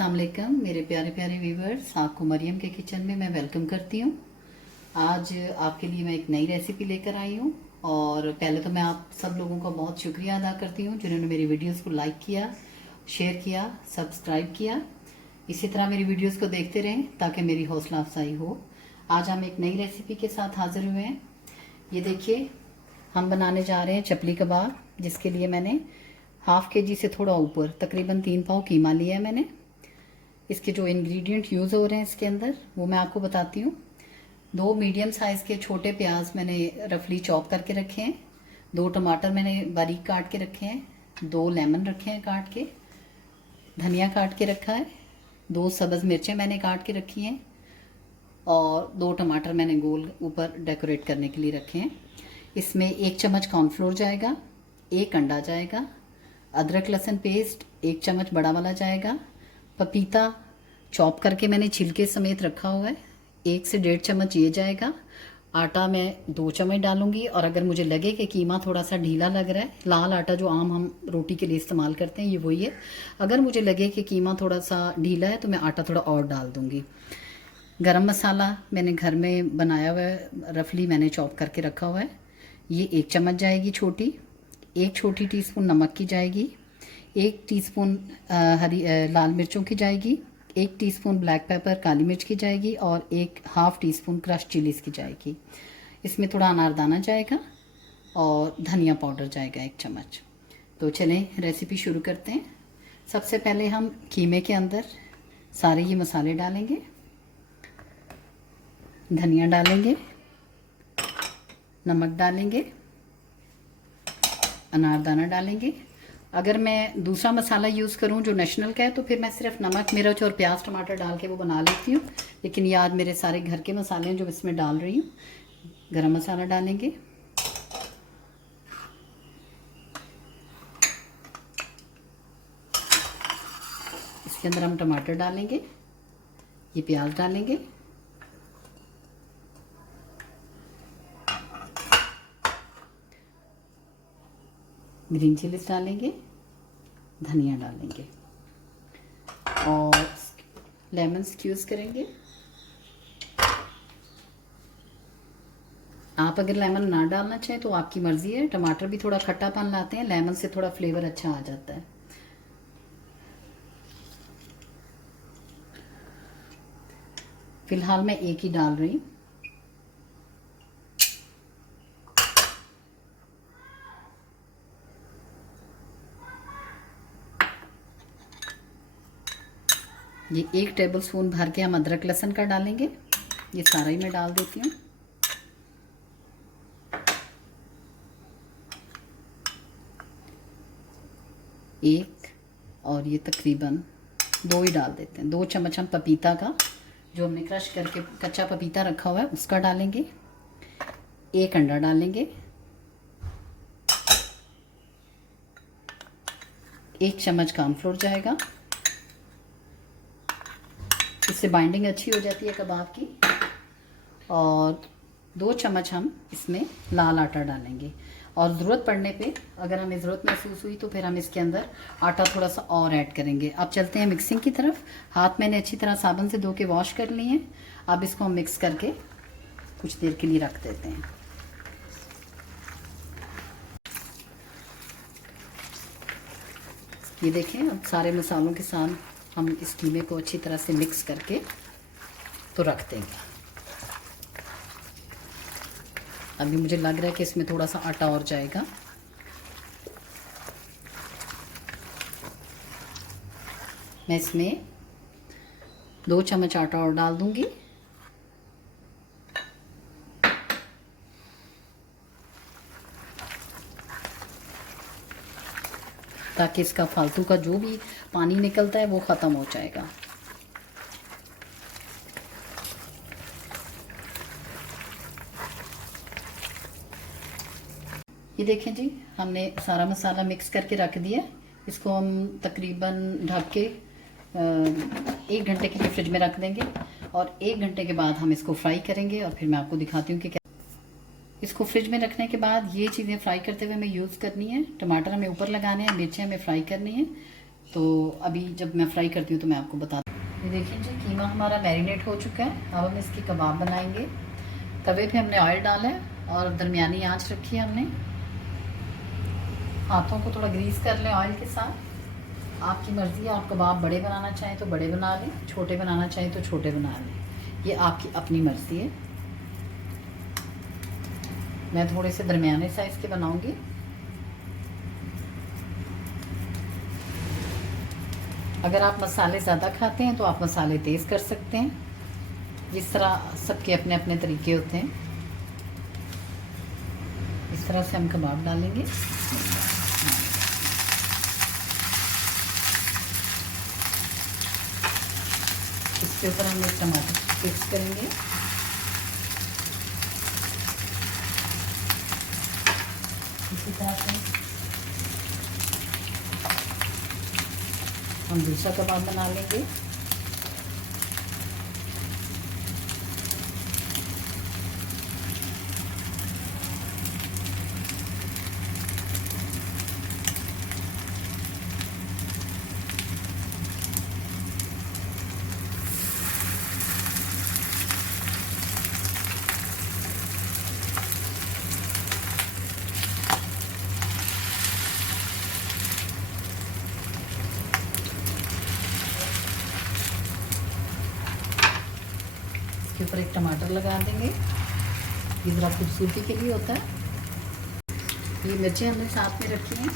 अस्सलाम वालेकुम मेरे प्यारे प्यारे व्यूवर्स, आपको मरियम के किचन में मैं वेलकम करती हूँ। आज आपके लिए मैं एक नई रेसिपी लेकर आई हूँ और पहले तो मैं आप सब लोगों का बहुत शुक्रिया अदा करती हूँ जिन्होंने मेरी वीडियोस को लाइक किया, शेयर किया, सब्सक्राइब किया। इसी तरह मेरी वीडियोस को देखते रहें ताकि मेरी हौसला अफजाई हो। आज हम एक नई रेसिपी के साथ हाजिर हुए हैं। ये देखिए, हम बनाने जा रहे हैं चपली कबाब, जिसके लिए मैंने हाफ के जी से थोड़ा ऊपर तकरीबन 3 पाव कीमा लिया है मैंने। इसके जो इंग्रेडिएंट यूज़ हो रहे हैं इसके अंदर वो मैं आपको बताती हूँ। 2 मीडियम साइज़ के छोटे प्याज मैंने रफली चॉप करके रखे हैं। 2 टमाटर मैंने बारीक काट के रखे हैं। 2 लेमन रखे हैं काट के। धनिया काट के रखा है। 2 सब्ज़ मिर्चें मैंने काट के रखी हैं और 2 टमाटर मैंने गोल ऊपर डेकोरेट करने के लिए रखे हैं। इसमें 1 चम्मच कॉर्नफ्लोर जाएगा, 1 अंडा जाएगा, अदरक लहसुन पेस्ट 1 चम्मच बड़ा वाला जाएगा, पपीता चॉप करके मैंने छिलके समेत रखा हुआ है 1 से 1.5 चम्मच ये जाएगा। आटा मैं 2 चम्मच डालूंगी और अगर मुझे लगे कि कीमा थोड़ा सा ढीला लग रहा है, लाल आटा जो आम हम रोटी के लिए इस्तेमाल करते हैं ये वही है। अगर मुझे लगे कि कीमा थोड़ा सा ढीला है तो मैं आटा थोड़ा और डाल दूंगी। गरम मसाला मैंने घर में बनाया हुआ है, रफली मैंने चॉप करके रखा हुआ है। ये 1 चम्मच जाएगी छोटी। 1 छोटी टीस्पून नमक की जाएगी, 1 टीस्पून लाल मिर्चों की जाएगी, 1 टीस्पून ब्लैक पेपर काली मिर्च की जाएगी और 1 हाफ टीस्पून क्रश चिलीज की जाएगी। इसमें थोड़ा अनारदाना जाएगा और धनिया पाउडर जाएगा 1 चम्मच। तो चलें रेसिपी शुरू करते हैं। सबसे पहले हम कीमे के अंदर सारे ये मसाले डालेंगे। धनिया डालेंगे, नमक डालेंगे, अनारदाना डालेंगे। अगर मैं दूसरा मसाला यूज़ करूं जो नेशनल का है तो फिर मैं सिर्फ नमक, मिर्च और प्याज टमाटर डाल के वो बना लेती हूँ, लेकिन ये आज मेरे सारे घर के मसाले हैं जो इसमें डाल रही हूँ। गरम मसाला डालेंगे, इसके अंदर हम टमाटर डालेंगे, ये प्याज डालेंगे, ग्रीन चिलीज डालेंगे, धनिया डालेंगे और लेमन स्क्यूज़ करेंगे। आप अगर लेमन ना डालना चाहें तो आपकी मर्ज़ी है। टमाटर भी थोड़ा खट्टापन लाते हैं, लेमन से थोड़ा फ्लेवर अच्छा आ जाता है। फिलहाल मैं 1 ही डाल रही हूँ। ये 1 टेबलस्पून भर के हम अदरक लहसुन का डालेंगे। ये सारा ही मैं डाल देती हूँ। एक और ये तकरीबन 2 ही डाल देते हैं। 2 चम्मच हम पपीता का, जो हमने क्रश करके कच्चा पपीता रखा हुआ है, उसका डालेंगे। 1 अंडा डालेंगे। 1 चम्मच कॉर्नफ्लोर जाएगा, इससे बाइंडिंग अच्छी हो जाती है कबाब की। और 2 चम्मच हम इसमें लाल आटा डालेंगे और ज़रूरत पड़ने पे, अगर हमें ज़रूरत महसूस हुई तो फिर हम इसके अंदर आटा थोड़ा सा और ऐड करेंगे। अब चलते हैं मिक्सिंग की तरफ। हाथ मैंने अच्छी तरह साबुन से धो के वॉश कर लिए हैं। अब इसको हम मिक्स करके कुछ देर के लिए रख देते हैं। ये देखें, अब सारे मसालों के साथ हम इस कीमे को अच्छी तरह से मिक्स करके तो रख देंगे। अभी मुझे लग रहा है कि इसमें थोड़ा सा आटा और जाएगा। मैं इसमें 2 चम्मच आटा और डाल दूंगी। ताकि इसका फालतू का जो भी पानी निकलता है वो ख़त्म हो जाएगा। ये देखें जी, हमने सारा मसाला मिक्स करके रख दिया। इसको हम तकरीबन ढक के 1 घंटे के लिए फ्रिज में रख देंगे और 1 घंटे के बाद हम इसको फ्राई करेंगे और फिर मैं आपको दिखाती हूँ कि क्या। इसको फ्रिज में रखने के बाद ये चीज़ें फ्राई करते हुए हमें यूज़ करनी है। टमाटर हमें ऊपर लगाने हैं, मिर्चें हमें फ्राई करनी है। तो अभी जब मैं फ्राई करती हूँ तो मैं आपको बता। ये देखिए जी, कीमा हमारा मैरिनेट हो चुका है। अब हम इसकी कबाब बनाएंगे। तवे पे हमने ऑयल डाला है और दरमियानी आंच रखी है हमने। हाथों को थोड़ा ग्रीस कर लें ऑयल के साथ। आपकी मर्ज़ी है, आप कबाब बड़े बनाना चाहें तो बड़े बना लें, छोटे बनाना चाहें तो छोटे बना लें, ये आपकी अपनी मर्ज़ी है। मैं थोड़े से दरमियाने साइज़ के बनाऊंगी। अगर आप मसाले ज़्यादा खाते हैं तो आप मसाले तेज़ कर सकते हैं। जिस तरह सबके अपने अपने तरीके होते हैं। इस तरह से हम कबाब डालेंगे। इसके ऊपर हम एक टमाटर फिक्स करेंगे। इसी तरह से हम दूसरा कबाब बना लेंगे। इसके ऊपर एक टमाटर लगा देंगे, ये ज़रा खूबसूरती के लिए होता है। ये मिर्चें हमने साथ में रखी हैं,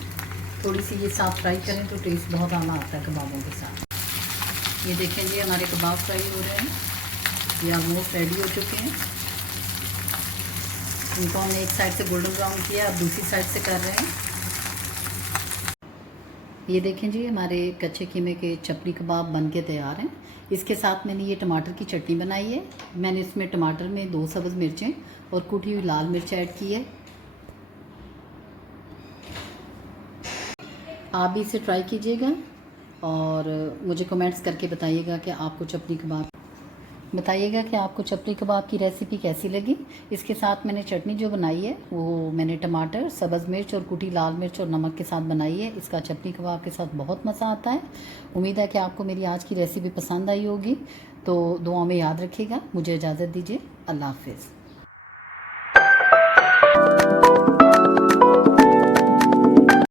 थोड़ी सी ये साथ फ्राई करें तो टेस्ट बहुत आना आता है कबाबों के साथ। ये देखें जी, हमारे कबाब फ्राई हो रहे हैं, ये ऑलमोस्ट रेडी हो चुके हैं। इनको हमने एक साइड से गोल्डन ब्राउन किया, अब दूसरी साइड से कर रहे हैं। ये देखें जी, हमारे कच्चे कीमे के चपली कबाब बन के तैयार हैं। इसके साथ मैंने ये टमाटर की चटनी बनाई है। मैंने इसमें टमाटर में 2 सब्ज़ मिर्चें और कुटी हुई लाल मिर्च ऐड की है। आप भी इसे ट्राई कीजिएगा और मुझे कमेंट्स करके बताइएगा कि आपको चपली कबाब की रेसिपी कैसी लगी। इसके साथ मैंने चटनी जो बनाई है वो मैंने टमाटर, सब्ज़ मिर्च और कुटी लाल मिर्च और नमक के साथ बनाई है। इसका चपली कबाब के साथ बहुत मज़ा आता है। उम्मीद है कि आपको मेरी आज की रेसिपी पसंद आई होगी। तो दुआ में याद रखिएगा। मुझे इजाज़त दीजिए। अल्लाह हाफ़िज़।